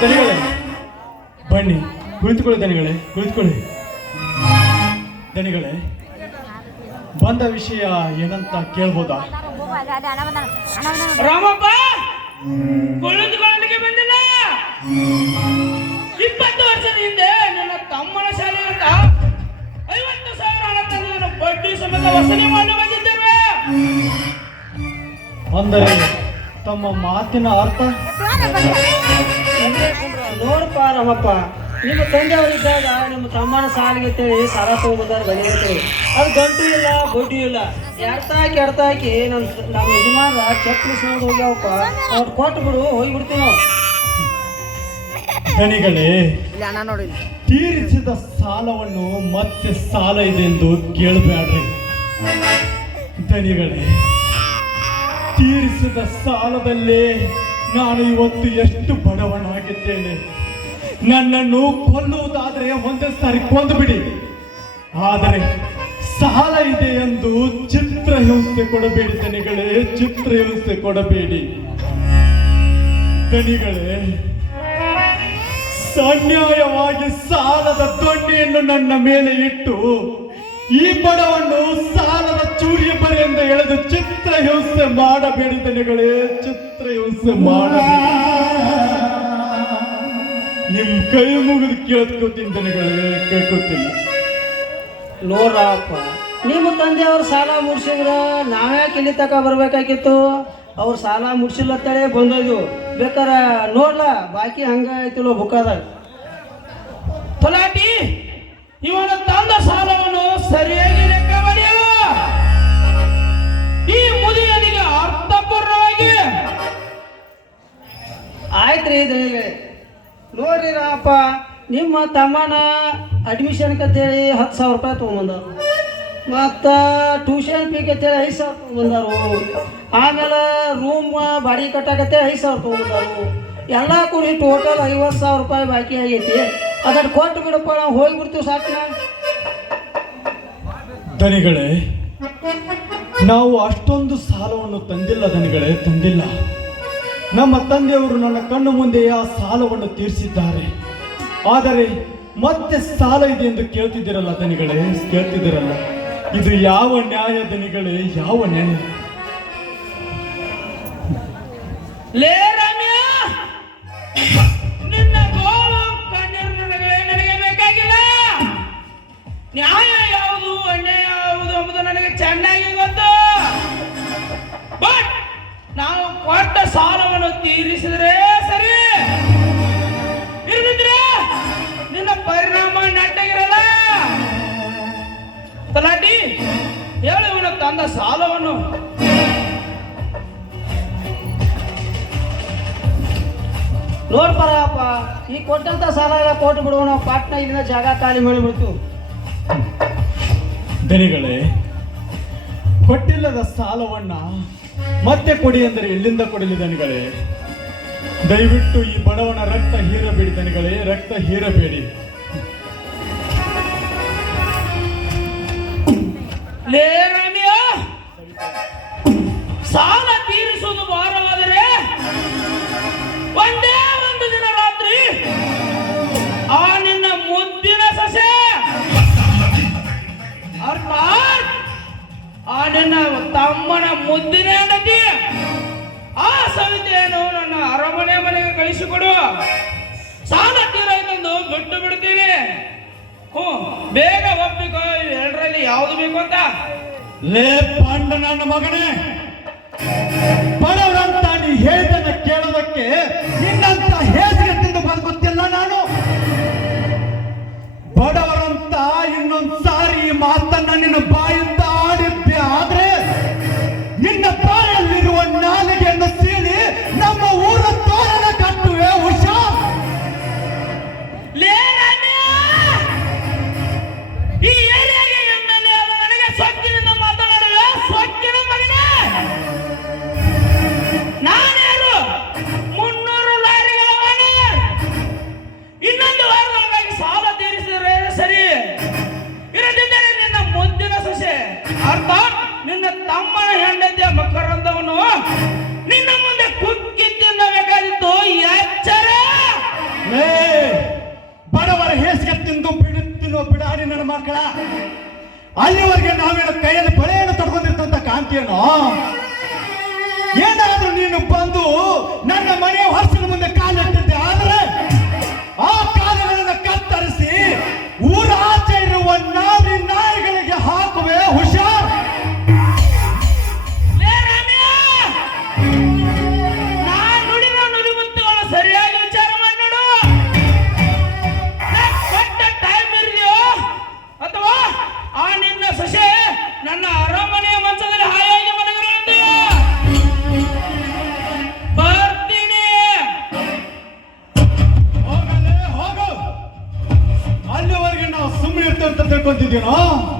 ದನಿಗಳೇ. ಬನ್ನಿ ಕುಳಿತುಕೊಳ್ಳಿ ದನಿಗಳೇ ಕುಳಿತುಕೊಳ್ಳಿ. ದನಿಗಳೇ ಬಂದ ವಿಷಯ ಏನಂತ ಕೇಳ್ಬೋದಾ? ರಾಮಪ್ಪ! ಬಂದಿಲ್ಲ? ಅಂದರೆ ತಮ್ಮ ಮಾತಿನ ಅರ್ಥ? ನೋಡಪ್ಪ ರಾಮಪ್ಪ ನಿಮ್ಮ ತಂದೆಯವರಿದ್ದಾಗ ನಿಮ್ಮ ತಮ್ಮನ ಸಾಲಿಗೆ ತೇಳಿ ಸಾಲ ತಗೊಂಡ್ಬಂದಾರ ಬಂದಿರ್ತೇವೆ ಅದು ಗಂಟು ಇಲ್ಲ ಗೊಡ್ಡು ಇಲ್ಲ. ಎಡ್ತಾಕಿ ಎಡ್ತಾಕಿ ನಮ್ಮ ನಮ್ಮ ಯಜಮಾನ ಚೆಕ್ ಮಿಸ್ಕೊಂಡು ಹೋಗ್ಯಾವಪ್ಪ. ಅವ್ರು ಕೊಟ್ಟು ಬಿಡು ಹೋಗಿಬಿಡ್ತೀನಿ ನಾವು. ತೀರಿಸಿದ ಸಾಲವನ್ನು ಮತ್ತೆ ಸಾಲ ಇದೆ ಎಂದು ಕೇಳಬೇಡ್ರಿ. ದನಿಗಳೇ ತೀರಿಸಿದ ಸಾಲದಲ್ಲೇ ನಾನು ಇವತ್ತು ಎಷ್ಟು ಬಡವನಾಗಿದ್ದೇನೆ. ನನ್ನನ್ನು ಕೊಲ್ಲುವುದಾದರೆ ಒಂದೇ ಸಾರಿ ಕೊಂದು ಬಿಡಿ ಆದರೆ ಸಾಲ ಇದೆ ಎಂದು ಚಿತ್ರ ಹಿಂಸೆ ಕೊಡಬೇಡಿ ದನಿಗಳೇ ಚಿತ್ರ ಹಿಂಸೆ ಕೊಡಬೇಡಿ. ದನಿಗಳೇ ಅನ್ಯಾಯವಾಗಿ ಸಾಲದ ದೊಣ್ಣೆಯನ್ನು ನನ್ನ ಮೇಲೆ ಇಟ್ಟು ಈ ಬಡವನ್ನು ಸಾಲದ ಚೂರಿಯ ಎಂದು ಹೇಳಿದ ಚಿತ್ರ ಹಿಂಸೆ ಮಾಡಬೇಡಿ ತನಿಗಳೇ ಚಿತ್ರ ಹಿಂಸೆ ಮಾಡ ನಿಮ್ ಕೈ ಮುಗಿದು ಕೇಳ್ಕೊತೀನಿ ತನಿಗಳೇ ಕೇಳ್ಕೊತೀನಿ. ನೋಡಪ್ಪ ನಿಮ್ಮ ತಂದೆಯವ್ರು ಸಾಲ ಮುಡ್ಸಿದ್ರ ನಾವ್ಯಾಕೆ ಇಲ್ಲಿ ತಕ ಬರ್ಬೇಕಾಗಿತ್ತು. ಅವ್ರು ಸಾಲ ಮುಡ್ಸಿಲ್ಲತ್ತೇಳಿ ಬಂದೋದು ಬೇಕಾರ ನೋಡ್ಲ, ಬಾಕಿ ಹಂಗ ಆಯ್ತಿಲ್ಲ ಬುಕ್ಕದಾಗ. ತೊಲಾಟಿ ಇವನ ದಣಿಗಳೇ ನೋಡ್ರಿ ರಾಪ, ನಿಮ್ಮ ತಮ್ಮನ ಅಡ್ಮಿಷನ್ ಕತ್ತೇಳಿ ಹತ್ತು ಸಾವಿರ ರೂಪಾಯಿ ತೊಗೊಂಬಂದ ಮತ್ತು ಟ್ಯೂಷನ್ ಫೀಗೆ ಅಂತೇಳಿ ಐದು ಸಾವಿರ ತೊಗೊಂಬಂದಾರು. ಆಮೇಲೆ ರೂಮ್ ಬಾಡಿಗೆ ಕಟ್ಟಾಕತ್ತೇಳಿ ಐದು ಸಾವಿರ ತೊಗೊಂಬಂದಾರು. ಎಲ್ಲ ಕೂಡಿ ಟೋಟಲ್ ಐವತ್ತು ಸಾವಿರ ರೂಪಾಯಿ ಬಾಕಿ ಆಗೈತಿ. ಅದನ್ನು ಕೊಟ್ಟು ಬಿಡಪ್ಪ, ನಾವು ಹೋಗ್ಬಿಡ್ತೀವಿ ಸಾಕು ನಾ ದನಿಗಳೇ ನಾವು ಅಷ್ಟೊಂದು ಸಾಲವನ್ನು ತಂದಿಲ್ಲ ದನಿಗಳೇ ತಂದಿಲ್ಲ. ನಮ್ಮ ತಂದೆಯವರು ನನ್ನ ಕಣ್ಣು ಮುಂದೆ ಆ ಸಾಲವನ್ನು ತೀರಿಸಿದ್ದಾರೆ. ಆದರೆ ಮತ್ತೆ ಸಾಲ ಇದೆ ಎಂದು ಕೇಳ್ತಿದ್ದೀರಲ್ಲ ದನಿಗಳೇ? ಕೇಳ್ತಿದ್ದೀರಲ್ಲ? ಇದು ಯಾವ ನ್ಯಾಯ ದನಿಗಳೇ? ಯಾವ ನ್ಯಾಯ? ನ್ಯಾಯ ಯಾವುದು, ಅನ್ಯಾಯ ಯಾವುದು ಎಂಬುದು ನನಗೆ ಚೆನ್ನಾಗಿ ಗೊತ್ತು. ಬಟ್ ಕೊಟ್ಟ ಸಾಲವನ್ನು ತೀರಿಸಿದ್ರೆ ಸರಿ? ಇರದಿದ್ರೆ ನಿನ್ನ ಪರಿಣಾಮ ನೆಟ್ಟಗಿರಲ್ಲ. ತಲಾಟಿ ಹೇಳು ಇವನ ತಂದ ಸಾಲವನ್ನು. ನೋಡ್ಪಾರಪ್ಪ ಈ ಕೊಟ್ಟಂತ ಸಾಲ ಎಲ್ಲ ಕೊಟ್ಟು ಬಿಡುವ ನಾವು ಪಾಟ್ನ ಇಲ್ಲಿಂದ ಜಾಗ ಖಾಲಿ ಮಾಡಿಬಿಡ್ತು ಬೆರಿಗಳೇ ಕೊಟ್ಟಿಲ್ಲದ ಸಾಲವನ್ನ ಮತ್ತೆ ಕೊಡಿ ಅಂದರೆ ಎಲ್ಲಿಂದ ಕೊಡಲಿ ದನಿಗಳೇ ದಯವಿಟ್ಟು ಈ ಬಡವನ ರಕ್ತ ಹೀರಬೇಡಿ ದನಿಗಳೇ ರಕ್ತ ಹೀರಬೇಡಿ. ಸಾಲ ತೀರಿಸುವುದು ಭಾರವಾದರೆ ತಮ್ಮನ ಮುದ್ದಿನ ಹೆಂಡತಿ. ಆ ಸವಿತೆಯನ್ನು ನನ್ನ ಅರಮನೆ ಮನೆಗೆ ಕಳಿಸಿಕೊಡು. ಸಾಲ ತೀರಾಯ್ತೆಂದು ಬಿಟ್ಟು ಬಿಡ್ತೀನಿ. ಹ್ಞೂ, ಬೇಗ ಒಪ್ಪಿಕೋ, ಎರಡರಲ್ಲಿ ಯಾವುದು ಬೇಕು ಅಂತ. ಲೇ ಪಾಂಡ ನನ್ನ ಮಗನೇ. ಬಿಡಾರಿ ನನ್ನ ಮಕ್ಕಳ. ಅಲ್ಲಿವರೆಗೆ ನಾವೇನು ಕೈಯಲ್ಲಿ ಬಳೆಯನ್ನು ತಡ್ಕೊಂಡಿರ್ತಂತ ಕಾಂತಿಯನ್ನು. ಏನಾದ್ರೂ ನೀನು ಬಂದು ನನ್ನ ಮನೆಯ ಹೊರಸ 定了啊。